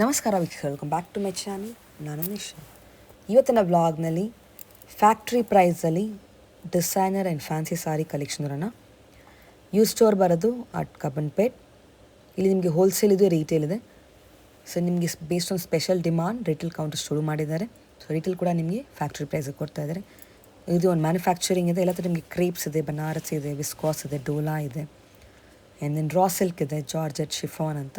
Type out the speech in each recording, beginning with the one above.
ನಮಸ್ಕಾರ ವೀಕ್ಷಕರು, welcome back to my channel. ನಾನು ನಿಶಾ. ಇವತ್ತಿನ ವ್ಲಾಗ್ನಲ್ಲಿ ಫ್ಯಾಕ್ಟ್ರಿ ಪ್ರೈಸಲ್ಲಿ designer and fancy sari collection ಇರೋಣ. ಸ್ಟೋರ್ ಬರೋದು ಅಟ್ ಕಬ್ಬನ್ಪೇಟ್. ಇಲ್ಲಿ ನಿಮಗೆ ಹೋಲ್ಸೇಲ್ ಇದೆ, ರೀಟೇಲ್ ಇದೆ. ಸೊ ನಿಮಗೆ based on special demand retail counter ಶುರು ಮಾಡಿದ್ದಾರೆ. ಸೊ ರಿಟೇಲ್ ಕೂಡ ನಿಮಗೆ ಫ್ಯಾಕ್ಟ್ರಿ ಪ್ರೈಸಿಗೆ ಕೊಡ್ತಾ ಇದ್ದಾರೆ. ಇದು ಒಂದು ಮ್ಯಾನುಫ್ಯಾಕ್ಚರಿಂಗ್ ಇದೆ. ಎಲ್ಲ ಥರ ನಿಮಗೆ ಕ್ರೇಪ್ಸ್ ಇದೆ, ಬನಾರಸ್ ಇದೆ, ವಿಸ್ಕಾಸ್ ಇದೆ, ಡೋಲಾ ಇದೆ, ಆ್ಯಂಡ್ ದೆನ್ ರಾ ಸಿಲ್ಕ್ ಇದೆ, ಜಾರ್ಜೆಟ್, ಶಿಫಾನ್ ಅಂತ.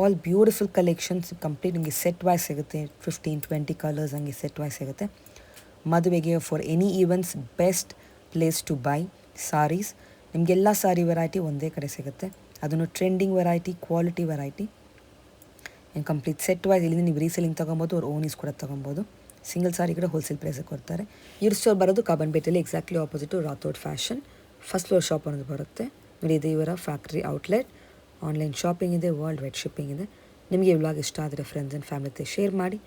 All beautiful collections. ಕಂಪ್ಲೀಟ್ ನಿಮಗೆ ಸೆಟ್ ವೈಸ್ ಸಿಗುತ್ತೆ. 15-20 ಕಲರ್ಸ್ ಹಂಗೆ ಸೆಟ್ ವೈಸ್ ಸಿಗುತ್ತೆ. ಮದುವೆಗೆ for any events best place to buy saris. ನಿಮಗೆಲ್ಲ ಸಾರಿ ವೆರೈಟಿ ಒಂದೇ ಕಡೆ ಸಿಗುತ್ತೆ. ಅದನ್ನು trending variety, quality variety and complete set wise. ಇಲ್ಲಿಂದ ನೀವು ರೀಸೇಲಿಂಗ್ ತೊಗೊಬೋದು, ಅವ್ರು ಓನೀಸ್ ಕೂಡ ತೊಗೊಬೋದು. ಸಿಂಗಲ್ ಸಾರಿ ಕೂಡ ಹೋಲ್ಸೇಲ್ ಪ್ರೈಸಿಗೆ ಕೊಡ್ತಾರೆ. ಸ್ಟೋರ್ ಬರೋದು ಕಬ್ಬನ್ಪೇಟೆಯಲ್ಲಿ, exactly opposite Rathod fashion. First floor shop ಅನ್ನೋದು ಬರುತ್ತೆ ನೋಡಿ. ಇದು ಇವರ ಫ್ಯಾಕ್ಟ್ರಿ ಔಟ್ಲೆಟ್. ಆನ್ಲೈನ್ ಶಾಪಿಂಗ್ ಇದೆ, ವರ್ಲ್ಡ್ ವೈಡ್ ಶಿಪ್ಪಿಂಗ್ ಇದೆ. ನಿಮಗೆ ಈ ವ್ಲಾಗ್ ಇಷ್ಟ ಆದರೆ ಫ್ರೆಂಡ್ಸ್ ಆ್ಯಂಡ್ ಫ್ಯಾಮಿಲಿ ಜೊತೆ ಶೇರ್ ಮಾಡಿ.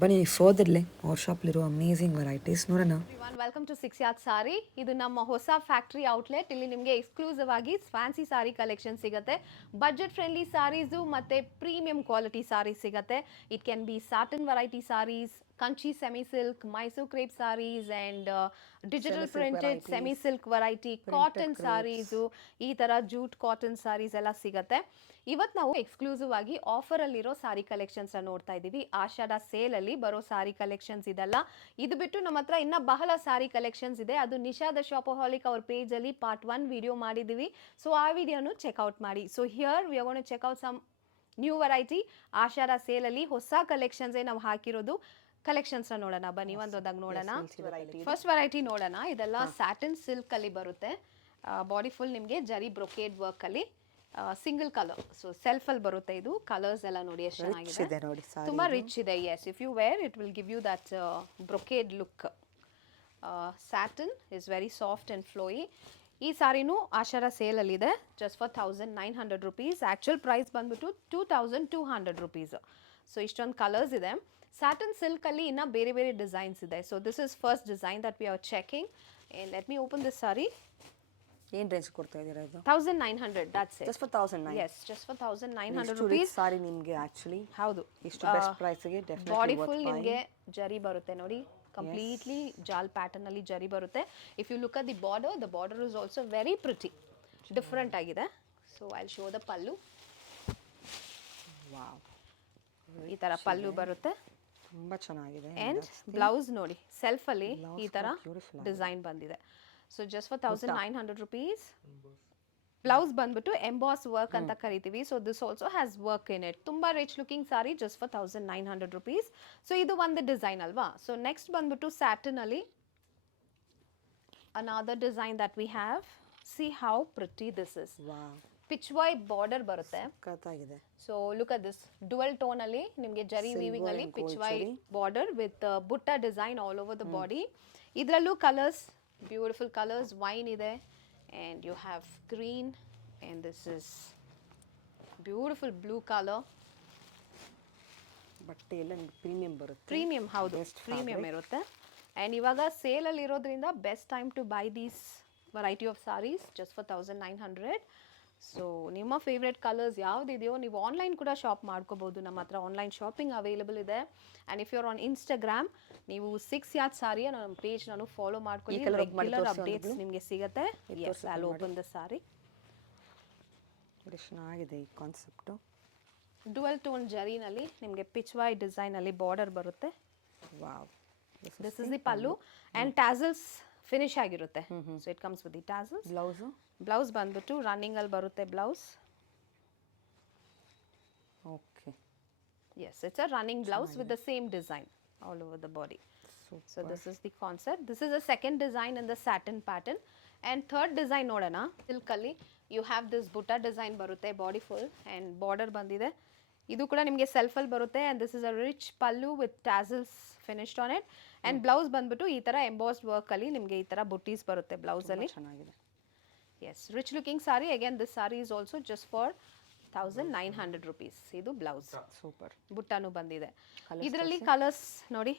ಬನ್ನಿ ಫರ್ದರ್ಲೆ ಅವ್ರ ಶಾಪ್ಲಿರೋ ಅಮೇಝಿಂಗ್ ವೆರೈಟೀಸ್ ನೋಡೋಣ. Welcome to 6 yard sari. ಇದು ನಮ್ಮ ಹೊಸ ಫ್ಯಾಕ್ಟ್ರಿ ಔಟ್ಲೆಟ್. ಇಲ್ಲಿ ನಿಮಗೆ ಎಕ್ಸ್ಕ್ಲೂಸಿವ್ ಆಗಿ ಫ್ಯಾನ್ಸಿ ಸಾರಿ ಕಲೆಕ್ಷನ್ ಸಿಗುತ್ತೆ. ಬಜೆಟ್ ಫ್ರೆಂಡ್ಲಿ ಸಾರೀಸು ಮತ್ತೆ ಪ್ರೀಮಿಯಂ ಕ್ವಾಲಿಟಿ ಸಾರೀಸ್ ಸಿಗುತ್ತೆ. It can be satin variety sarees, Kanchi semi silk, Mysore crepe sarees and digital printed semi silk variety, cotton sarees, ಈ ಥರ ಜೂಟ್ ಕಾಟನ್ ಸಾರೀಸ್ ಎಲ್ಲ ಸಿಗುತ್ತೆ. ಇವತ್ತು ನಾವು ಎಕ್ಸ್ಕ್ಲೂಸಿವ್ ಆಗಿ ಆಫರಲ್ಲಿರೋ ಸಾರಿ ಕಲೆಕ್ಷನ್ಸ್ ನೋಡ್ತಾ ಇದ್ದೀವಿ. ಆಷಾಢ ಸೇಲಲ್ಲಿ ಬರೋ ಸಾರಿ ಕಲೆಕ್ಷನ್ಸ್ ಇದೆಲ್ಲ. ಇದು ಬಿಟ್ಟು ನಮ್ಮ ಹತ್ರ ಇನ್ನೂ ಬಹಳ ಸಾರಿ ಕಲೆಕ್ಷನ್ಸ್ ಇದೆ. ಅದು ನಿಶಾದ ಶಾಪಹಾಲಿಕ್ ಅವ್ರ ಪೇಜಲ್ಲಿ ಪಾರ್ಟ್ 1 ವಿಡಿಯೋ ಮಾಡಿದ್ದೀವಿ. ಸೊ ಆ ವಿಡಿಯೋನು ಚೆಕ್ಔಟ್ ಮಾಡಿ. So here we are gonna check out some new variety. Ashada ಸೇಲಲ್ಲಿ ಹೊಸ ಕಲೆಕ್ಷನ್ಸೇ ನಾವು ಹಾಕಿರೋದು. ಕಲೆಕ್ಷನ್ಸ್ನ ನೋಡೋಣ ಬನ್ನಿ, ಒಂದೊಂದಾಗಿ ನೋಡೋಣ. ಫಸ್ಟ್ ವೆರೈಟಿ ನೋಡೋಣ. ಇದೆಲ್ಲ ಸ್ಯಾಟಿನ್ ಸಿಲ್ಕ್ ಅಲ್ಲಿ ಬರುತ್ತೆ. ಬಾಡಿ ಫುಲ್ ನಿಮಗೆ ಜರಿ ಬ್ರೊಕೇಡ್ ವರ್ಕ್ ಅಲ್ಲಿ ಸಿಂಗಲ್ ಕಲರ್. ಸೊ ಸೆಲ್ಫ್ ಅಲ್ಲಿ ಬರುತ್ತೆ. ಇದು ಕಲರ್ಸ್ ಎಲ್ಲ ನೋಡಿ ಎಷ್ಟು ಚೆನ್ನಾಗಿದೆ, ತುಂಬಾ ರಿಚ್ ಇದೆ. Yes, if you wear it will give you that brocade look. Satin is very soft and flowy. ಈ ಸಾರಿನೂ ಆಷಾಢ ಸೇಲಲ್ಲಿ ಇದೆ. Just for 1900 rupees. Actual price ಬಂದ್ಬಿಟ್ಟು 2200 ರುಪೀಸ್. ಸೊ ಇಷ್ಟೊಂದು ಕಲರ್ಸ್ ಇದೆ. ಸ್ಯಾಟಿನ್ ಸಿಲ್ಕಲ್ಲಿ ಇನ್ನೂ ಬೇರೆ ಬೇರೆ ಡಿಸೈನ್ಸ್ ಇದೆ. So this is first design that we are checking. And let me open this sari. ಏನು ರೇಂಜ್ ಕೊಡ್ತಾ ಇದ್ದೀರಾ ಇದು? 1900. That's it. Just for 1900. Yes, just for 1900 rupees. Sari ನಿಮಗೆ ಆ್ಯಕ್ಚುಲಿ ಹೌದು, ಇಷ್ಟು ಬೆಸ್ಟ್ ಪ್ರೈಸ್ಗೆ ಡೆಫಿನೆಟ್ಲಿ ಬಾಡಿ ಫುಲ್ ನಿಮಗೆ ಜರಿ ಬರುತ್ತೆ ನೋಡಿ. ಕಂಪ್ಲೀಟ್ಲಿ ಜಾಲ್ ಪ್ಯಾಟರ್ನ್ ಅಲ್ಲಿ ಜರಿ ಬರುತ್ತೆ. If you look at the border is also very pretty, different ಆಗಿದೆ. So I will show the pallu. Wow, ಈ ತರ ಪಲ್ಲು ಬರುತ್ತೆ. ತುಂಬಾ ಚೆನ್ನಾಗಿದೆ. ಅಂಡ್ ಬ್ಲೌಸ್ ನೋಡಿ, ಸೆಲ್ಫ್ ಅಲ್ಲಿ ಈ ತರ ಡಿಸೈನ್ ಬಂದಿದೆ. So just for 1900 rupees. Blouse ಬಂದ್ಬಿಟ್ಟು ಎಂಬಾಸ್ ವರ್ಕ್ ಅಂತ ಕರಿತೀವಿ. So this also has work in it. ತುಂಬಾ rich looking sari, just for 1900 rupees. So ಇದು ಒಂದು ಡಿಸೈನ್ ಅಲ್ವಾ. ಸೊ ನೆಕ್ಸ್ಟ್ ಬಂದ್ಬಿಟ್ಟು ಸ್ಯಾಟಿನ್ ಅಲ್ಲಿ another design that we have. See how pretty this is. Peach white border ಬರುತ್ತೆ. So look at this dual tone ಅಲ್ಲಿ ನಿಮಗೆ zari weaving ಅಲ್ಲಿ ಪಿಚ್ ವೈಟ್ ಬಾರ್ಡರ್ ವಿತ್ ಬುಟ್ಟ design all over the body. ಇದರಲ್ಲೂ colours, beautiful colours. Wine ಇದೆ and you have green, and this is beautiful blue color. ಬಟ್ಟೆ ಎಲ್ಲ premium ಬರುತ್ತೆ. Premium, ಹೌದು, ಪ್ರೀಮಿಯಂ ಇರುತ್ತೆ. ಆ್ಯಂಡ್ ಇವಾಗ ಸೇಲಲ್ಲಿ ಇರೋದ್ರಿಂದ best time to buy these variety of saris just for 1900. So ನಿಮ್ಮ ಫೇವ್ರೆಟ್ ಕಲರ್ಸ್ ಯಾವುದಿದೆಯೋ ನೀವು ಆನ್ಲೈನ್ ಕೂಡ ಶಾಪ್ ಮಾಡ್ಕೋಬೋದು. ನಮ್ಮ ಹತ್ರ ಆನ್ಲೈನ್ ಶಾಪಿಂಗ್ ಅವೈಲೇಬಲ್ ಇದೆ. And if you are on Instagram, ನೀವು 6 ಯಾರ್ಡ್ ಸಾರಿಯ ನಮ್ಮ ಪೇಜ್ ನಾನು ಫಾಲೋ ಮಾಡ್ಕೊಳ್ಳಿ. ರೆಗ್ಯುಲರ್ ಅಪ್ಡೇಟ್ಸ್ ನಿಮಗೆ ಸಿಗುತ್ತೆ. Yes, I will open the sari. ಚೆನ್ನಾಗಿದೆ ಈ ಕಾನ್ಸೆಪ್ಟು. ಡುವೆಲ್ ಟೋನ್ ಜರಿನಲ್ಲಿ ನಿಮಗೆ ಪಿಚ್ ವೈ ಡಿಸೈನ್ ಅಲ್ಲಿ ಬಾರ್ಡರ್ ಬರುತ್ತೆ. Wow, this is the pallu. And tassels finish ಆಗಿರುತ್ತೆ. So it comes with the tassels. Blouse ಬಂದ್ಬಿಟ್ಟು ರನ್ನಿಂಗ್ ಅಲ್ಲಿ ಬರುತ್ತೆ blouse. Okay, yes, it's a running blouse with the same design all over the body. So this is the concept. This is a second design in the satin pattern. And third design ನೋಡೋಣ. ಸಿಲ್ಕಲ್ಲಿ you have this ಬುಟ್ಟ design ಬರುತ್ತೆ body full. And border ಬಂದಿದೆ. ಇದು ಕೂಡ ನಿಮಗೆ ಸೆಲ್ಫಲ್ಲಿ ಬರುತ್ತೆ. And this is a rich pallu with tassels finished on it. And blouse ಬಂದ್ಬಿಟ್ಟು ಈ ಥರ ಎಂಬಾಸ್ಡ್ ವರ್ಕಲ್ಲಿ ನಿಮಗೆ ಈ ಥರ ಬುಟ್ಟೀಸ್ ಬರುತ್ತೆ ಬ್ಲೌಸಲ್ಲಿ. ಚೆನ್ನಾಗಿದೆ. Yes, rich looking sari. Again this sari is also just for 1900 rupees. ಇದು ಬ್ಲೌಸ್. ಸೂಪರ್. ಬುಟ್ಟಾನು ಬಂದಿದೆ. ಇದರಲ್ಲಿ ಕಲರ್ಸ್ ನೋಡಿ,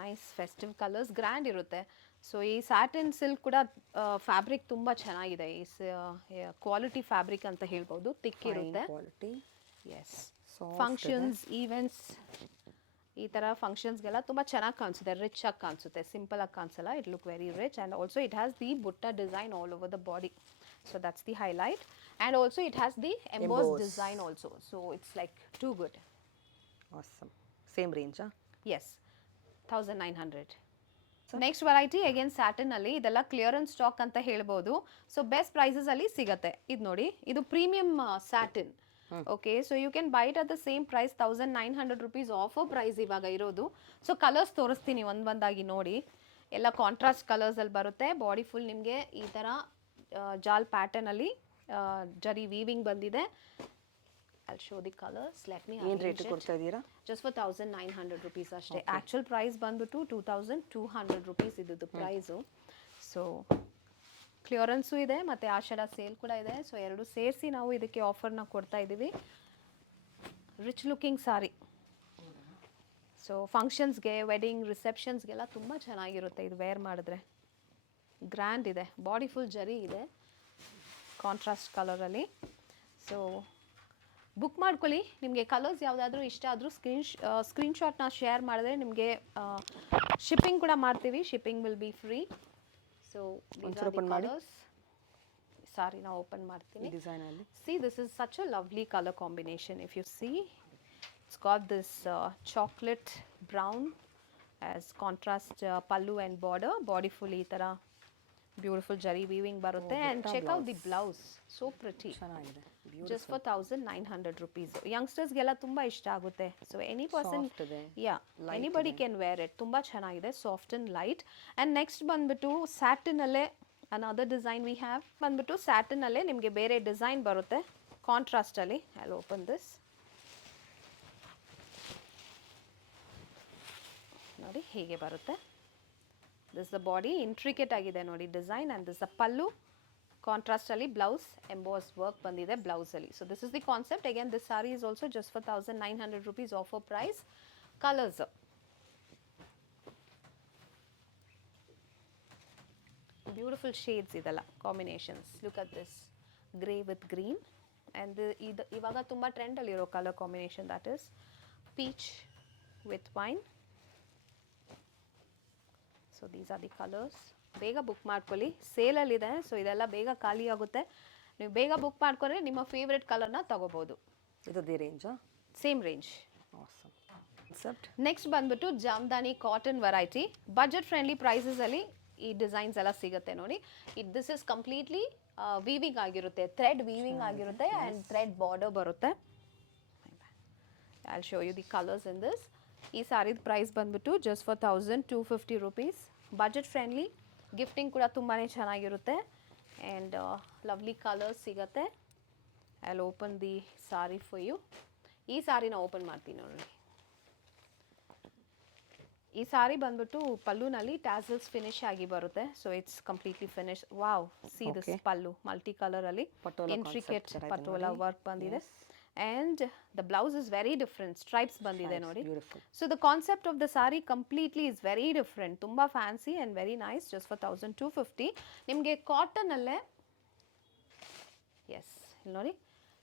ನೈಸ್ ಫೆಸ್ಟಿವ್ ಕಲರ್ಸ್, ಗ್ರ್ಯಾಂಡ್ ಇರುತ್ತೆ. ಸೊ ಈ ಸ್ಯಾಟಿನ್ ಸಿಲ್ಕ್ ಕೂಡ ಫ್ಯಾಬ್ರಿಕ್ ತುಂಬ ಚೆನ್ನಾಗಿದೆ. ಈ ಕ್ವಾಲಿಟಿ ಫ್ಯಾಬ್ರಿಕ್ ಅಂತ ಹೇಳ್ಬೋದು, ತಿಕ್ ಇರುತ್ತೆ. ಕ್ವಾಲಿಟಿ. ಎಸ್, ಫಂಕ್ಷನ್ಸ್, ಈವೆಂಟ್ಸ್, ಈ ಥರ ಫಂಕ್ಷನ್ಸ್ಗೆಲ್ಲ ತುಂಬ ಚೆನ್ನಾಗಿ ಕಾಣಿಸುತ್ತೆ, ರಿಚ್ ಆಗಿ ಕಾಣಿಸುತ್ತೆ, ಸಿಂಪಲ್ ಆಗಿ ಕಾಣಿಸಲ್ಲ. It look very rich and also it has the butta design all over the body. So that's the highlight and also it has the emboss design also. So it's like too good. Awesome. Same ರೇಂಜಾ? Yes, 1900. Next variety again satin ಅಲ್ಲಿ, ಇದೆಲ್ಲ clearance stock ಅಂತ ಹೇಳ್ಬೋದು. So best prices ಅಲ್ಲಿ ಸಿಗತ್ತೆ. ಇದು ನೋಡಿ, ಇದು premium satin. Okay, so you can buy it at the same price, 1900 rupees offer price ಇವಾಗ ಇರೋದು. ಸೊ ಕಲರ್ಸ್ ತೋರಿಸ್ತೀನಿ ಒಂದಾಗಿ ನೋಡಿ. ಎಲ್ಲ ಕಾಂಟ್ರಾಸ್ಟ್ ಕಲರ್ಸ್ ಅಲ್ಲಿ ಬರುತ್ತೆ. ಬಾಡಿ ಫುಲ್ ನಿಮಗೆ ಈ ಥರ ಜಾಲ್ ಪ್ಯಾಟರ್ನ್ ಅಲ್ಲಿ ಜರಿ ವೀವಿಂಗ್ ಬಂದಿದೆ. I'll show the colors. Let me ಏನು ರೇಟ್ ಕೊಡ್ತಾ ಇದ್ದೀರಾ? just for 1900 rupees ಅಷ್ಟೇ. ಆ್ಯಕ್ಚುಲ್ ಪ್ರೈಸ್ ಬಂದ್ಬಿಟ್ಟು 2200 ರುಪೀಸ್ ಇದ್ದು ಪ್ರೈಸು. ಸೊ ಕ್ಲಿಯರೆನ್ಸು ಇದೆ ಮತ್ತು ಆಷಾಢ ಸೇಲ್ ಕೂಡ ಇದೆ. ಸೊ ಎರಡು ಸೇರಿಸಿ ನಾವು ಇದಕ್ಕೆ ಆಫರ್ನ ಕೊಡ್ತಾ ಇದ್ದೀವಿ. ರಿಚ್ ಲುಕಿಂಗ್ ಸಾರಿ. ಸೊ ಫಂಕ್ಷನ್ಸ್ಗೆ, ವೆಡ್ಡಿಂಗ್, ರಿಸೆಪ್ಷನ್ಸ್ಗೆಲ್ಲ ತುಂಬ ಚೆನ್ನಾಗಿರುತ್ತೆ ಇದು ವೇರ್ ಮಾಡಿದ್ರೆ. ಗ್ರ್ಯಾಂಡ್ ಇದೆ, ಬಾಡಿ ಫುಲ್ ಜರಿ ಇದೆ ಕಾಂಟ್ರಾಸ್ಟ್ ಕಲರಲ್ಲಿ. ಸೊ ಬುಕ್ ಮಾಡ್ಕೊಳ್ಳಿ. ನಿಮಗೆ ಕಲರ್ಸ್ ಯಾವುದಾದ್ರೂ ಇಷ್ಟ ಆದರೂ ಸ್ಕ್ರೀನ್ಶಾಟ್ನ ಶೇರ್ ಮಾಡಿದ್ರೆ ನಿಮಗೆ ಶಿಪ್ಪಿಂಗ್ ಕೂಡ ಮಾಡ್ತೀವಿ. Shipping will be free. So colours sari ನಾವು ಓಪನ್ ಮಾಡ್ತೀನಿ. ಡಿಸೈನಲ್ಲಿ see this is such a lovely colour combination. If you see it's got this chocolate brown as contrast pallu and border. Body full ಈ ಥರ beautiful zari weaving ಬರುತ್ತೆ. And check out the blouse, so pretty. ಚೆನ್ನಾಗಿದೆ. Just for 1900 rupees. ಯಂಗ್ಸ್ಟರ್ಸ್ಗೆಲ್ಲ ತುಂಬ ಇಷ್ಟ ಆಗುತ್ತೆ. So any person, anybody can wear it. ತುಂಬ ಚೆನ್ನಾಗಿದೆ, soft and light. And next ಬಂದ್ಬಿಟ್ಟು ಸ್ಯಾಟಿನಲ್ಲೇ ಅನದರ್ ಡಿಸೈನ್ ವಿ ಹ್ಯಾವ್. ಬಂದ್ಬಿಟ್ಟು ಸ್ಯಾಟಿನಲ್ಲೇ ನಿಮಗೆ ಬೇರೆ ಡಿಸೈನ್ ಬರುತ್ತೆ ಕಾಂಟ್ರಾಸ್ಟಲ್ಲಿ. I will open this. ನೋಡಿ ಹೀಗೆ ಬರುತ್ತೆ. ದಿಸ್ ದ ಬಾಡಿ ಇಂಟ್ರಿಕೇಟ್ ಆಗಿದೆ ನೋಡಿ design. And this the pallu. ಕಾಂಟ್ರಾಸ್ಟಲ್ಲಿ ಬ್ಲೌಸ್ ಎಂಬೋಸ್ ವರ್ಕ್ ಬಂದಿದೆ ಬ್ಲೌಸಲ್ಲಿ. So this is the concept. Again this sari is also just for 1900 rupees offer price. Colours beautiful shades ಇದೆಲ್ಲ combinations. Look at this grey with green. And ಇದು ಇವಾಗ ತುಂಬ ಟ್ರೆಂಡಲ್ಲಿರೋ colour combination, that is peach with wine. So these are the colours. ಬೇಗ book ಮಾಡ್ಕೊಳ್ಳಿ, ಸೇಲಲ್ಲಿದೆ. So ಇದೆಲ್ಲ ಬೇಗ ಖಾಲಿ ಆಗುತ್ತೆ. ನೀವು ಬೇಗ ಬುಕ್ ಮಾಡ್ಕೊಂಡ್ರೆ ನಿಮ್ಮ ಫೇವ್ರೆಟ್ ಕಲರ್ನ ತಗೋಬೋದು. ಇದದೇ ರೇಂಜಾ? Same range. Awesome. Concept. Next ಬಂದ್ಬಿಟ್ಟು Jamdani cotton variety. Budget friendly ಪ್ರೈಸಸಲ್ಲಿ ಈ ಡಿಸೈನ್ಸ್ ಎಲ್ಲ ಸಿಗುತ್ತೆ ನೋಡಿ. ದಿಸ್ ಇಸ್ ಕಂಪ್ಲೀಟ್ಲಿ ವೀವಿಂಗ್ ಆಗಿರುತ್ತೆ, ಥ್ರೆಡ್ ವೀವಿಂಗ್ ಆಗಿರುತ್ತೆ ಆ್ಯಂಡ್ ಥ್ರೆಡ್ ಬಾರ್ಡರ್ ಬರುತ್ತೆ. I will show you the colours in this. ಈ ಸಾರಿದ ಪ್ರೈಸ್ ಬಂದ್ಬಿಟ್ಟು just for 1250 rupees. Budget friendly. Gifting ಕೂಡ ತುಂಬಾ ಚೆನ್ನಾಗಿರುತ್ತೆ. ಆ್ಯಂಡ್ ಲವ್ಲಿ ಕಲರ್ಸ್ ಸಿಗುತ್ತೆ. I will open the sari for you. ಈ ಸಾರಿನ ಓಪನ್ ಮಾಡ್ತೀನಿ ನೋಡಿ. ಈ ಸಾರಿ ಬಂದ್ಬಿಟ್ಟು ಪಲ್ಲುನಲ್ಲಿ ಟ್ಯಾಸಲ್ಸ್ ಫಿನಿಶ್ ಆಗಿ ಬರುತ್ತೆ. So it's completely finish. Wow, see this pallu multi ಕಲರಲ್ಲಿ ಇಂಟ್ರಿಕೇಟ್ ಪಟೋಲಾ ವರ್ಕ್ ಬಂದಿದೆ. And the blouse is very different. Stripes ಬಂದಿದೆ ನೋಡಿ. So the concept of the sari completely is very different. ತುಂಬ fancy and very nice. Just for 1250. ನಿಮಗೆ ಕಾಟನಲ್ಲೇ, yes ಇಲ್ಲಿ ನೋಡಿ,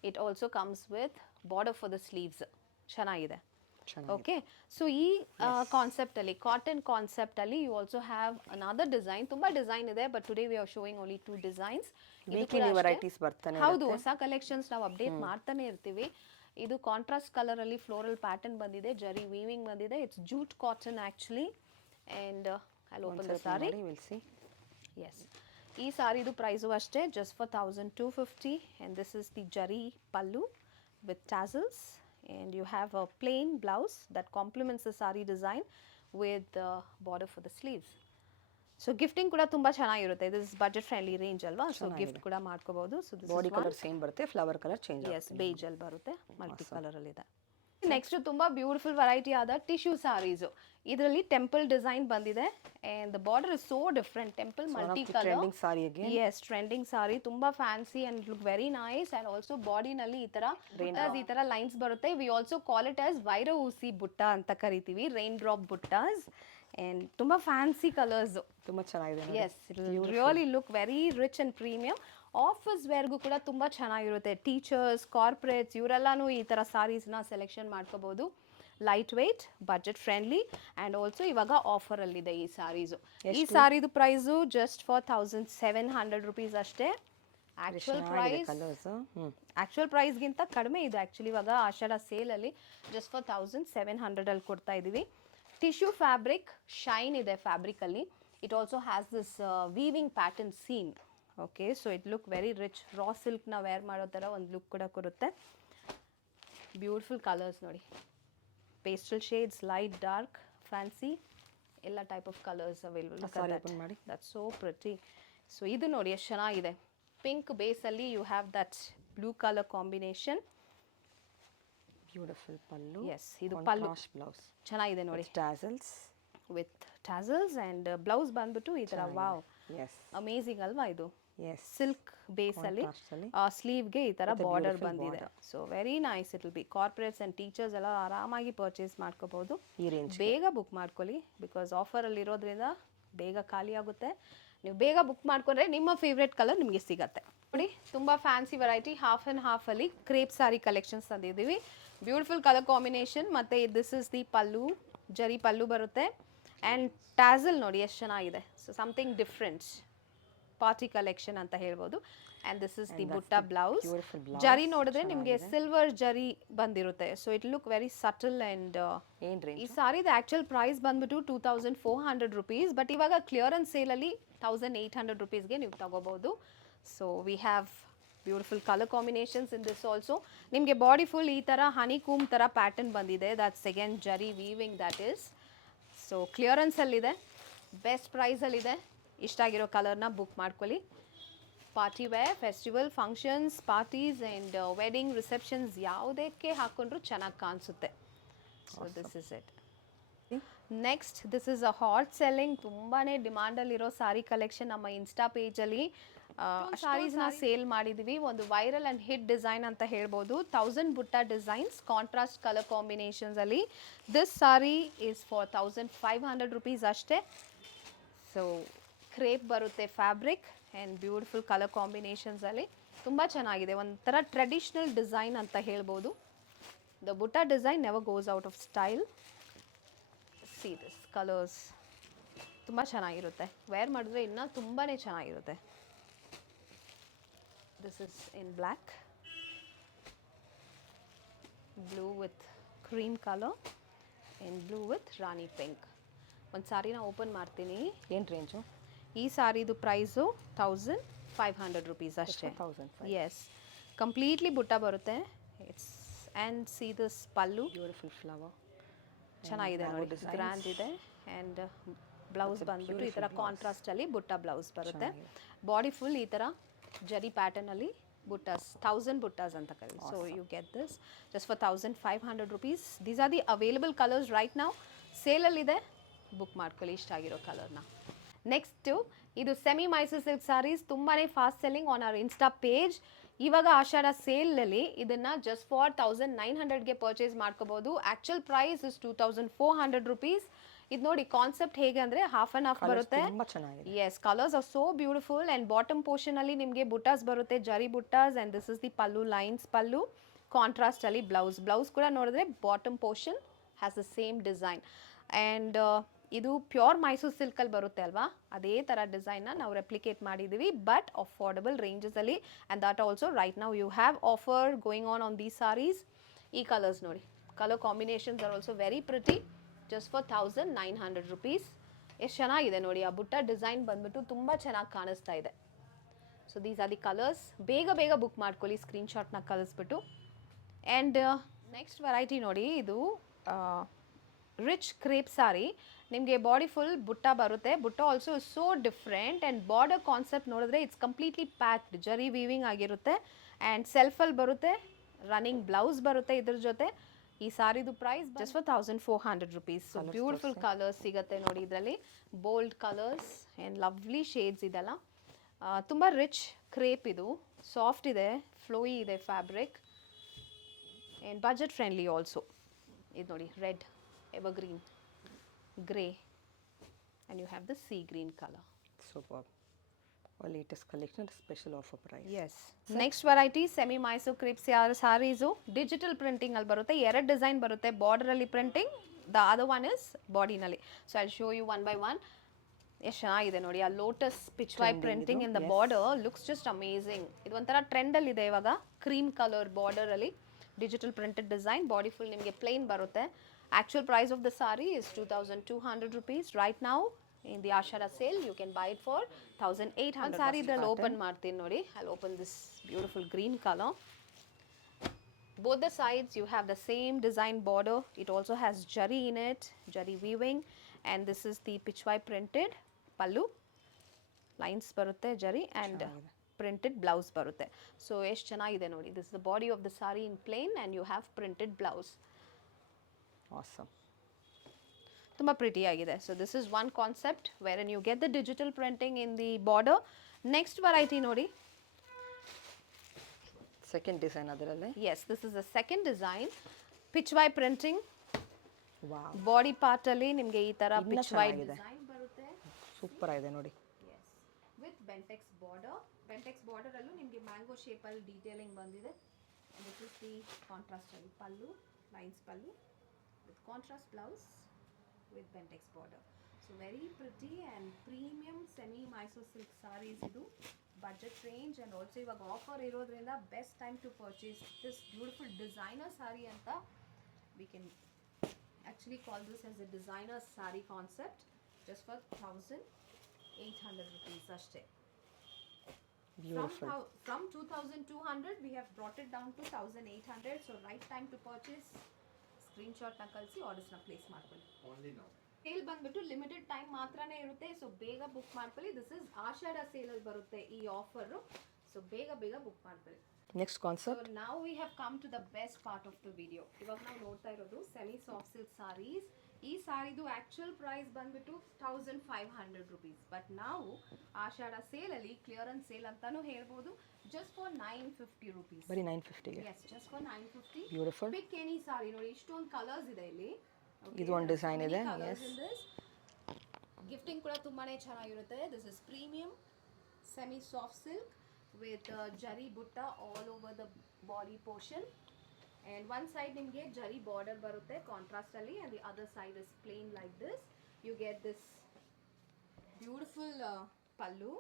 it also comes with border for the sleeves. ಚೆನ್ನಾಗಿದೆ. Okay, so ಈ ಕಾನ್ಸೆಪ್ಟಲ್ಲಿ, ಕಾಟನ್ ಕಾನ್ಸೆಪ್ಟಲ್ಲಿ you also have another design. ತುಂಬ ಡಿಸೈನ್ ಇದೆ, but today we are showing only 2 designs. Varieties ಬರ್ತಾನೆ. ಹೌದು, ಹೊಸ ಕಲೆಕ್ಷನ್ಸ್ ನಾವು ಅಪ್ಡೇಟ್ ಮಾಡ್ತಾನೆ ಇರ್ತೀವಿ. ಇದು ಕಾಂಟ್ರಾಸ್ಟ್ ಕಲರಲ್ಲಿ ಫ್ಲೋರಲ್ ಪ್ಯಾಟರ್ನ್ ಬಂದಿದೆ, ಜರಿ ವೀವಿಂಗ್ ಬಂದಿದೆ. It's jute cotton actually. And I will open the sari. Yes, ಈ ಸಾರಿದು ಪ್ರೈಸು ಅಷ್ಟೇ just for 1250. And this is the zari pallu with tassels. And you have a plain blouse that complements the sari design with the border for the sleeves. So gifting kuda tumba chanagirutte. This is budget friendly range alva, so gift kuda ಮಾಡ್ಕೋಬಹುದು. So this body is colour same ಬರುತ್ತೆ, flower colour change yes, beige ಅಲ್ಲಿ ಬರುತ್ತೆ, multi colour ಅಲ್ಲಿ ಇದೆ. Next ತುಂಬಾ beautiful variety ಆದ tissue saris. ಇದರಲ್ಲಿ temple design ಬಂದಿದೆ and the border is so different. Temple multi color. Trending sari again. Yes, trending saree. ತುಂಬಾ fancy and look very nice. And also body ನಲ್ಲಿ ಈ ತರ ಲೈನ್ಸ್ ಬರುತ್ತೆ. We also call it as ವೈರ ಊಸಿ butta ಅಂತ ಕರಿತೀವಿ. Rain drop buttas. And ತುಂಬ fancy colours. ತುಂಬ ಚೆನ್ನಾಗಿದೆ ನೋಡಿ. Yes, it really look very rich and premium. Office ವೇರ್ಗೂ ಕೂಡ ತುಂಬ ಚೆನ್ನಾಗಿರುತ್ತೆ. ಟೀಚರ್ಸ್, ಕಾರ್ಪೊರೇಟ್ಸ್ ಇವರೆಲ್ಲನೂ ಈ ಥರ ಸಾರೀಸ್ನ ಸೆಲೆಕ್ಷನ್ ಮಾಡ್ಕೋಬೋದು. Light weight, budget friendly and also ಇವಾಗ ಆಫರಲ್ಲಿದೆ ಈ ಸಾರೀಸು. ಈ ಸಾರಿದು ಪ್ರೈಸು ಜಸ್ಟ್ ಫಾರ್ 1700 ರುಪೀಸ್ ಅಷ್ಟೇ. ಆ್ಯಕ್ಚುಯಲ್ ಪ್ರೈಸ್ಗಿಂತ ಕಡಿಮೆ ಇದೆ ಆ್ಯಕ್ಚುಲಿ. ಇವಾಗ ಆಷಾಢ ಸೇಲಲ್ಲಿ ಜಸ್ಟ್ ಫಾರ್ 1700 ಕೊಡ್ತಾ ಇದ್ದೀವಿ. ಟಿಶ್ಯೂ ಫ್ಯಾಬ್ರಿಕ್, ಶೈನ್ ಇದೆ ಫ್ಯಾಬ್ರಿಕಲ್ಲಿ. It also has this weaving pattern seen. Okay, so it look very rich. Raw ಸಿಲ್ಕ್ನ ವೇರ್ ಮಾಡೋ ಥರ ಒಂದು ಲುಕ್ ಕೂಡ ಕೊಡುತ್ತೆ. ಬ್ಯೂಟಿಫುಲ್ ಕಲರ್ಸ್ ನೋಡಿ. Pastel shades, light, dark, fancy ಎಲ್ಲ ಟೈಪ್ ಆಫ್ ಕಲರ್ಸ್ ಅವೈಲೇಬಲ್ ಮಾಡಿ. That's so pretty. ಸೊ ಇದು ನೋಡಿ ಎಷ್ಟು ಚೆನ್ನಾಗಿದೆ. ಪಿಂಕ್ ಬೇಸಲ್ಲಿ you have that blue colour combination. Beautiful pallu. Yes, ಇದು ಪಲ್ಲು. ಬ್ಲೌಸ್ ಚೆನ್ನಾಗಿದೆ ನೋಡಿ. Tassels with tassels and blouse ಬಂದ್ಬಿಟ್ಟು ಈ ಥರ. ವಾವ್, ಅಮೇಝಿಂಗ್ ಅಲ್ವಾ ಇದು. ಸಿಲ್ಕ್ ಬೇಸಲ್ಲಿ ಸ್ಲೀವ್ಗೆ ಈ ಥರ ಬಾರ್ಡರ್ ಬಂದಿದೆ. So very nice. It will be corporates and teachers ಎಲ್ಲ ಆರಾಮಾಗಿ ಪರ್ಚೇಸ್ ಮಾಡ್ಕೋಬಹುದು. ಈ ರೇಂಜ್ ಬೇಗ ಬುಕ್ ಮಾಡ್ಕೊಳ್ಳಿ, ಬಿಕಾಸ್ ಆಫರಲ್ಲಿ ಇರೋದ್ರಿಂದ ಬೇಗ ಖಾಲಿ ಆಗುತ್ತೆ. ನೀವು ಬೇಗ ಬುಕ್ ಮಾಡ್ಕೊಂಡ್ರೆ ನಿಮ್ಮ ಫೇವ್ರೆಟ್ ಕಲರ್ ನಿಮಗೆ ಸಿಗತ್ತೆ. ನೋಡಿ, ತುಂಬ ಫ್ಯಾನ್ಸಿ ವೆರೈಟಿ ಹಾಫ್ ಆ್ಯಂಡ್ ಹಾಫಲ್ಲಿ ಕ್ರೇಪ್ ಸಾರಿ ಕಲೆಕ್ಷನ್ಸ್ ತಂದಿದ್ದೀವಿ. Beautiful colour combination. ಮತ್ತು this is the pallu, zari pallu ಬರುತ್ತೆ. ಆ್ಯಂಡ್ ಟ್ಯಾಸಲ್ ನೋಡಿ ಎಷ್ಟು ಚೆನ್ನಾಗಿದೆ. So something different party collection ಅಂತ ಹೇಳ್ಬೋದು. And this is the butta blouse. Zari ನೋಡಿದ್ರೆ ನಿಮಗೆ ಸಿಲ್ವರ್ ಜರಿ ಬಂದಿರುತ್ತೆ. So it look very subtle. And ಈ ಸಾರಿದು ಆ್ಯಕ್ಚುಯಲ್ ಪ್ರೈಸ್ ಬಂದ್ಬಿಟ್ಟು 2400 ರುಪೀಸ್. ಬಟ್ ಇವಾಗ ಕ್ಲಿಯರೆನ್ಸ್ ಸೇಲಲ್ಲಿ 1800 ರುಪೀಸ್ಗೆ ನೀವು ತಗೋಬಹುದು. So we have beautiful colour combinations in this also. ನಿಮಗೆ ಬಾಡಿ ಫುಲ್ ಈ ಥರ ಹನಿ ಕೂಮ್ ಥರ ಪ್ಯಾಟರ್ನ್ ಬಂದಿದೆ. That's again zari weaving that is. So ಕ್ಲಿಯರೆನ್ಸಲ್ಲಿದೆ, ಬೆಸ್ಟ್ ಪ್ರೈಸಲ್ಲಿದೆ. ಇಷ್ಟ ಆಗಿರೋ ಕಲರ್ನ ಬುಕ್ ಮಾಡ್ಕೊಳ್ಳಿ. Party wear, festival, functions, parties and wedding, receptions ಯಾವುದಕ್ಕೆ ಹಾಕ್ಕೊಂಡ್ರೂ ಚೆನ್ನಾಗಿ ಕಾಣಿಸುತ್ತೆ. So this is it. Next, this is a hot selling, ತುಂಬಾ ಡಿಮಾಂಡಲ್ಲಿರೋ ಸಾರಿ ಕಲೆಕ್ಷನ್. ನಮ್ಮ ಇನ್ಸ್ಟಾ ಪೇಜಲ್ಲಿ ಸಾರೀಸ್ನ ಸೇಲ್ ಮಾಡಿದ್ದೀವಿ. ಒಂದು ವೈರಲ್ ಆ್ಯಂಡ್ ಹಿಟ್ ಡಿಸೈನ್ ಅಂತ ಹೇಳ್ಬೋದು. 1000 ಬುಟ್ಟ ಡಿಸೈನ್ಸ್, ಕಾಂಟ್ರಾಸ್ಟ್ ಕಲರ್ ಕಾಂಬಿನೇಷನ್ಸಲ್ಲಿ. This sari is for 1500 rupees ಅಷ್ಟೇ. ಸೊ ಕ್ರೇಪ್ ಬರುತ್ತೆ ಫ್ಯಾಬ್ರಿಕ್ ಆ್ಯಂಡ್ ಬ್ಯೂಟಿಫುಲ್ ಕಲರ್ ಕಾಂಬಿನೇಷನ್ಸಲ್ಲಿ ತುಂಬ ಚೆನ್ನಾಗಿದೆ. ಒಂಥರ ಟ್ರೆಡಿಷ್ನಲ್ ಡಿಸೈನ್ ಅಂತ ಹೇಳ್ಬೋದು. The butta design never goes out of style. See this colours ತುಂಬ ಚೆನ್ನಾಗಿರುತ್ತೆ. ವೇರ್ ಮಾಡಿದ್ರೆ ಇನ್ನೂ ತುಂಬಾ ಚೆನ್ನಾಗಿರುತ್ತೆ. This is in black, blue with cream colour and blue with rani pink. ಒಂದು ಸಾರಿನ ಓಪನ್ ಮಾಡ್ತೀನಿ. ಏನು ರೇಂಜು? ಈ ಸಾರಿದು ಪ್ರೈಸು 1500 ರುಪೀಸ್ ಅಷ್ಟೇ. ಎಸ್, ಕಂಪ್ಲೀಟ್ಲಿ ಬುಟ್ಟ ಬರುತ್ತೆ. It's and C this pallu, beautiful flower ಚೆನ್ನಾಗಿದೆ ನೋಡಿ, ಗ್ರ್ಯಾಂಡ್ ಇದೆ. ಆ್ಯಂಡ್ ಬ್ಲೌಸ್ ಬಂದ್ಬಿಟ್ಟು ಈ ಥರ ಕಾಂಟ್ರಾಸ್ಟಲ್ಲಿ ಬುಟ್ಟ ಬ್ಲೌಸ್ ಬರುತ್ತೆ. ಬಾಡಿ ಫುಲ್ ಈ ಥರ ಜರಿ ಪ್ಯಾಟರ್ನಲ್ಲಿ ಬುಟ್ಟಾಸ್, 1000 ಬುಟ್ಟಾಸ್ ಅಂತ ಕರೀ. So you get this just for 1500 rupees. These are the available colours right ನಾವು. ಸೇಲಲ್ಲಿದೆ, ಬುಕ್ ಮಾಡ್ಕೊಳ್ಳಿ ಇಷ್ಟ ಆಗಿರೋ ಕಲರ್ನ. ನೆಕ್ಸ್ಟು ಇದು ಸೆಮಿ ಮೈಸೂರು ಸಿಲ್ಕ್ ಸಾರೀಸ್. ತುಂಬಾ fast selling on our insta page. ಇವಾಗ ಆಷಾಢ ಸೇಲಲ್ಲಿ ಇದನ್ನು ಜಸ್ಟ್ ಫಾರ್ 1900ಗೆ ಪರ್ಚೇಸ್ ಮಾಡ್ಕೋಬೋದು. Actual price is 2400 rupees. ಇದು ನೋಡಿ ಕಾನ್ಸೆಪ್ಟ್ ಹೇಗೆ ಅಂದರೆ ಹಾಫ್ ಆ್ಯಂಡ್ ಹಾಫ್ ಬರುತ್ತೆ. Yes, colours are so beautiful. And bottom ಪೋರ್ಷನಲ್ಲಿ ನಿಮಗೆ ಬುಟ್ಟಾಸ್ ಬರುತ್ತೆ, zari buttas. And this is the pallu, lines pallu, ಕಾಂಟ್ರಾಸ್ಟಲ್ಲಿ ಬ್ಲೌಸ್ ಕೂಡ ನೋಡಿದ್ರೆ bottom portion has the same design. And ಇದು ಪ್ಯೂರ್ ಮೈಸೂರು ಸಿಲ್ಕಲ್ಲಿ ಬರುತ್ತೆ ಅಲ್ವಾ, ಅದೇ ಥರ ಡಿಸೈನ್ನ ನಾವು ರೆಪ್ಲಿಕೇಟ್ ಮಾಡಿದ್ದೀವಿ. ಬಟ್ ಅಫೋರ್ಡಬಲ್ ರೇಂಜಸಲ್ಲಿ. ಆ್ಯಂಡ್ ದಟ್ ಆಲ್ಸೋ ರೈಟ್ ನಾವು you have offer going on these saris. ಈ ಕಲರ್ಸ್ ನೋಡಿ, colour combinations are also very pretty. Just for 1900 rupees. ಎಷ್ಟು ಚೆನ್ನಾಗಿದೆ ನೋಡಿ. ಆ ಬುಟ್ಟ ಡಿಸೈನ್ ಬಂದ್ಬಿಟ್ಟು ತುಂಬ ಚೆನ್ನಾಗಿ ಕಾಣಿಸ್ತಾ ಇದೆ. So these are the colours. ಬೇಗ ಬುಕ್ ಮಾಡ್ಕೊಳ್ಳಿ, ಸ್ಕ್ರೀನ್ಶಾಟ್ನ ಕಳಿಸ್ಬಿಟ್ಟು. ಆ್ಯಂಡ್ ನೆಕ್ಸ್ಟ್ ವೆರೈಟಿ ನೋಡಿ, ಇದು ರಿಚ್ ಕ್ರೇಪ್ ಸಾರಿ. ನಿಮಗೆ ಬಾಡಿ ಫುಲ್ ಬುಟ್ಟ ಬರುತ್ತೆ. Butta also is so different. And border concept ನೋಡಿದ್ರೆ it's completely packed, zari weaving ಆಗಿರುತ್ತೆ. ಆ್ಯಂಡ್ ಸೆಲ್ಫಲ್ಲಿ ಬರುತ್ತೆ, ರನ್ನಿಂಗ್ ಬ್ಲೌಸ್ ಬರುತ್ತೆ ಇದ್ರ ಜೊತೆ. ಈ ಸಾರಿದು price just for 1400 rupees. So beautiful colours ಸಿಗುತ್ತೆ ನೋಡಿ ಇದರಲ್ಲಿ. Bold colours and lovely shades ಇದೆಲ್ಲ. ತುಂಬ ರಿಚ್ ಕ್ರೇಪ್ ಇದು. ಸಾಫ್ಟ್ ಇದೆ, ಫ್ಲೋಯಿ ಇದೆ fabric. And budget friendly also. ಇದು ನೋಡಿ, red, evergreen, grey, and you have the sea green color. Superb. Our latest collection, special offer price. Yes. Next variety semi Mysore crepes saris digital printing ಅಲ್ಲಿ ಬರುತ್ತೆ. ಎರಡು design ಬರುತ್ತೆ, border ಅಲ್ಲಿ printing, the other one is ಬಾಡಿನಲ್ಲಿ. So I show you one by one. ಎಷ್ಟು ಚೆನ್ನಾಗಿದೆ ನೋಡಿ, ಆ lotus pichwai printing in the border looks just amazing. ಇದು ಒಂಥರ ಟ್ರೆಂಡಲ್ಲಿ ಇದೆ ಇವಾಗ, ಕ್ರೀಮ್ ಕಲರ್ ಬಾರ್ಡರಲ್ಲಿ digital printed design, body full ನಿಮಗೆ ಪ್ಲೇನ್ ಬರುತ್ತೆ. Actual price of the sari is 2,200 rupees. Right now in the Ashara sale you can buy it for 1,800. Saree idರಲ್ಲಿ open ಮಾಡ್ತೀನಿ ನೋಡಿ. I'll open this beautiful green color. Both the sides you have the same design border. It also has jari in it, jari weaving, and this is the pichwai printed pallu. Lines barutte jari and printed blouse barutte. So ಎಷ್ಟು ಚೆನ್ನಾಗಿದೆ ನೋಡಿ. This is the body of the saree in plain and you have printed blouse. Awesome. ತುಂಬ pretty ಆಗಿದೆ. So this is one concept where you get the digital printing in the border. Next variety ನೋಡಿ. Second design ಅದರಲ್ಲಿ. Yes, this is the second design, pichwai printing. Wow. Body part ಅಲ್ಲಿ ನಿಮಗೆ ಈ ತರ ಪಿಚ್ವೈ design ಬರುತ್ತೆ. Super ಆಗಿದೆ ನೋಡಿ. Yes, with Bentex border. Bentex border ಅಲ್ಲೂ ನಿಮಗೆ ಮ್ಯಾಂಗೋ ಶೇಪ್ ಅಲ್ಲಿ ಡೀಟೇಲಿಂಗ್ ಬಂದಿದೆ. ದಿಸ್ ಇಸ್ ದಿ ಕಾಂಟ್ರಾಸ್ಟ್ ಅಲ್ಲಿ pallu, lines pallu with contrast blouse with Bentex border. So very pretty and premium semi Mysore silk sarees idu, budget range, and also iವಾಗ offer ಇರೋದ್ರಿಂದ best time to purchase this beautiful designer saree anta. We can actually call this as a designer saree concept, just for 1,800 rupees ashte. Beautiful. From 2,200 we have brought it down to 1,800. So right time to purchase. Screenshot ನ ಕಳಿಸಿ ಆರ್ಡರ್ಸ್ನ place ಮಾಡ್ಕೊಳ್ಳಿ. Sale ಬಂದ್ಬಿಟ್ಟು limited time ಮಾತ್ರನೇ ಇರುತ್ತೆ. So ಬೇಗ book ಮಾಡ್ಕೊಳ್ಳಿ. This is ಆಷಾಢ ಸೇಲಲ್ಲಿ ಬರುತ್ತೆ ಈ ಆಫರು. ಸೊ ಬೇಗ ಬುಕ್ ಮಾಡ್ಕೊಳ್ಳಿ. Next concept. ಸೊ ನಾವು we have come to the best part of the video. ಇವಾಗ ನಾವು ನೋಡ್ತಾ ಇರೋದು ಸೆಮಿ ಸಾಫ್ಟ್ ಸಿಲ್ಕ್ ಸಾರೀಸ್. ಈ ಸಾರಿದು ಆಕ್ಚುಯಲ್ ಪ್ರೈಸ್ ಬಂದ್ಬಿಟ್ಟು 1,500 rupees. ಬಟ್ ನಾವು ಆಷಾಢ ಸೇಲಲ್ಲಿ ಕ್ಲಿಯರೆನ್ಸ್ ಸೇಲ್ ಅಂತಾನೂ ಹೇಳ್ಬೋದು, ಜಸ್ಟ್ ಫಾರ್ 950 rupees. ಬರೀ 950 ಗೆ. Yes, just for 950. Beautiful. Pick any sari ನೋಡಿ, ಇಷ್ಟೊಂದು ಕಲರ್ಸ್ ಇದೆ ಇಲ್ಲಿ. ಇದು ಒಂದು ಡಿಸೈನ್ ಇದೆ. ಎಸ್, ಗಿಫ್ಟಿಂಗ್ ಕೂಡ ತುಂಬಾನೇ ಚೆನ್ನಾಗಿರುತ್ತೆ. This is premium semi soft silk with ಜರಿ ಬುಟ್ಟ all over the body portion. And one side ನಿಮಗೆ ಜರಿ ಬಾರ್ಡರ್ ಬರುತ್ತೆ ಕಾಂಟ್ರಾಸ್ಟ್ ಅಲ್ಲಿ, and the other side is plain like this. You get this beautiful pallu,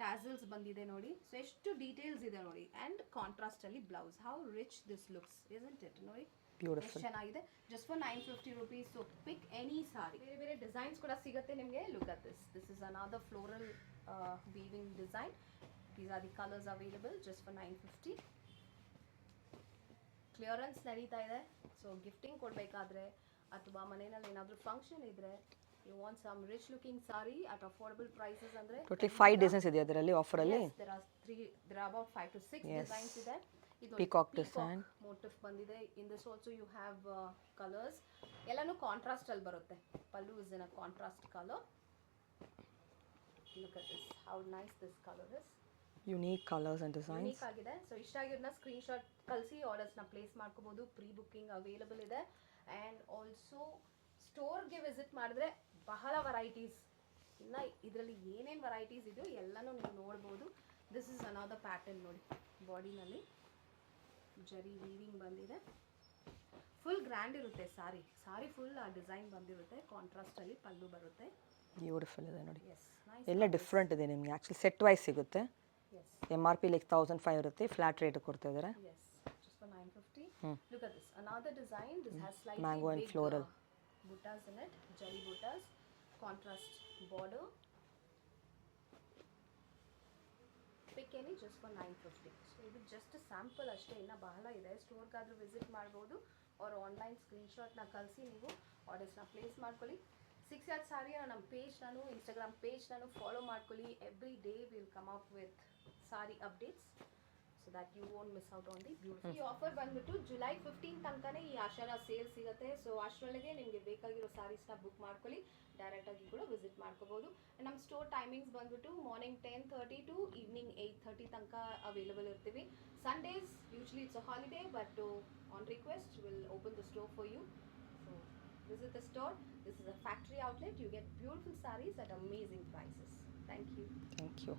tassels ಬಂದಿದೆ ನೋಡಿ. So ಎಷ್ಟು details ಇದೆ ನೋಡಿ, and ಕಾಂಟ್ರಾಸ್ಟ್ ಅಲ್ಲಿ blouse. How rich this looks, isn't it? ನೋಡಿ ಬ್ಯೂಟಿಫುಲ್. ಚೆನ್ನಾಗಿದೆ. Just for 950 rupees. So pick any sari. ಬೇರೆ designs ಕೂಡ ಸಿಗುತ್ತೆ ನಿಮಗೆ. Look at this. This is another floral weaving design. These are the colours available just for 950. Clearance ನಡೀತಾ ಇದೆ. So gifting ಕೊಡಬೇಕಾದ್ರೆ ಅಥವಾ ಮನೆಯಲ್ಲಿ ಏನಾದರೂ ಫಂಕ್ಷನ್ ಇದ್ರೆ, you want some rich looking sari at affordable prices ಅಂದ್ರೆ ಟೋಟಲಿ 5 ಡಿಸೈನ್ಸ್ ಇದೆ ಅದರಲ್ಲಿ ಆಫರ್ ಅಲ್ಲಿ. there are about 5 to 6 designs ಇದೆ. ಇದು ಪೀಕಾಕ್ ಡಿಸೈನ್ ಮೋಟಿಫ್ ಬಂದಿದೆ. In this also you have colours. ಎಲ್ಲಾನು ಕಾಂಟ್ರಾಸ್ಟ್ ಅಲ್ಲಿ ಬರುತ್ತೆ. Pallu is in a contrast colour. Look at this, how nice this colour is. Unique colours and designs. Unique ಆಗಿದೆ. So ಇಷ್ಟ ಆಗಿರೋದನ್ನ screenshot ಕಳಿಸಿ ಆರ್ಡರ್ಸ್ನ ಪ್ಲೇಸ್ ಮಾಡ್ಕೋಬಹುದು. ಪ್ರೀ ಬುಕ್ಕಿಂಗ್ ಅವೈಲೇಬಲ್ ಇದೆ. ಆ್ಯಂಡ್ ಆಲ್ಸೋ ಸ್ಟೋರ್ಗೆ ವಿಸಿಟ್ ಮಾಡಿದ್ರೆ ಬಹಳ ವೆರೈಟೀಸ್, ಇನ್ನು ಇದರಲ್ಲಿ ಏನೇನು ವೆರೈಟೀಸ್ ಇದೆಯೋ ಎಲ್ಲನೂ ನೀವು ನೋಡ್ಬೋದು. ದಿಸ್ ಇಸ್ ಅನದರ್ ಪ್ಯಾಟರ್ನ್ ನೋಡಿ. ಬಾಡಿನಲ್ಲಿ ಜರಿ ವೀವಿಂಗ್ ಬಂದಿದೆ. ಫುಲ್ ಗ್ರ್ಯಾಂಡ್ ಇರುತ್ತೆ ಸಾರಿ. ಸಾರಿ ಫುಲ್ ಆ ಡಿಸೈನ್ ಬಂದಿರುತ್ತೆ. ಕಾಂಟ್ರಾಸ್ಟಲ್ಲಿ ಪಲ್ಲು ಬರುತ್ತೆ. ಬ್ಯೂಟಿಫುಲ್ ಇದೆ ನೋಡಿ. S, nice. ಎಲ್ಲ ಡಿಫ್ರೆಂಟ್ ಇದೆ ನಿಮಗೆ. ಆ್ಯಕ್ಚುಲಿ ಸೆಟ್ ವೈಸ್ ಸಿಗುತ್ತೆ. ಎಸ್, MRP ಲೈಕ್ 1,500 ಇರುತ್ತೆ. ಫ್ಲಾಟ್ ರೇಟ್ ಕೊಡ್ತಾ ಇದ್ದಾರೆ. yes, just for 950. Look at this, another design. This has slightly Mango and big, floral buttas in it, jari buttas, contrast border. Pick any just for 950. So ಇದು just a sample ಅಷ್ಟೇ, ಇನ್ನು ಬಹಳ ಇದೆ. ಸ್ಟೋರ್ಗಾದ್ರೂ visit ಮಾಡ್ಬೋದು, or online ಸ್ಕ್ರೀನ್ಶಾಟ್ನ ಕಳಿಸಿ ನೀವು ಆರ್ಡರ್ಸ್ನ ಪ್ಲೇಸ್ ಮಾಡ್ಕೊಳ್ಳಿ. 6 Yacht Saree ನಮ್ಮ ಪೇಜ್ ನಾನು ಇನ್ಸ್ಟಾಗ್ರಾಮ್ ಪೇಜ್ ನಾನು ಫಾಲೋ ಮಾಡ್ಕೊಳ್ಳಿ. Every day will come up with sari updates so that you won't miss out on the beautiful. ಈ ಆಫರ್ ಬಂದ್ಬಿಟ್ಟು ಜುಲೈ 15 ತನಕನೇ ಈ ಆಷಾಢ ಸೇಲ್ ಸಿಗುತ್ತೆ. ಸೊ ಅಷ್ಟರೊಳಗೆ ನಿಮಗೆ ಬೇಕಾಗಿರೋ ಸಾರೀಸ್ನ ಬುಕ್ ಮಾಡ್ಕೊಳ್ಳಿ. ಡೈರೆಕ್ಟಾಗಿ ಕೂಡ ವಿಸಿಟ್ ಮಾಡ್ಕೋಬೋದು. ನಮ್ಮ ಸ್ಟೋರ್ ಟೈಮಿಂಗ್ಸ್ ಬಂದ್ಬಿಟ್ಟು ಮಾರ್ನಿಂಗ್ 10:30 ಟು ಈವ್ನಿಂಗ್ 8:30 ತನಕ ಅವೈಲೇಬಲ್ ಇರ್ತೀವಿ. Sundays usually it's a holiday, but on request will open the store for you. So visit the store. This is a factory outlet. You get beautiful sarees at amazing prices. Thank you. Thank you.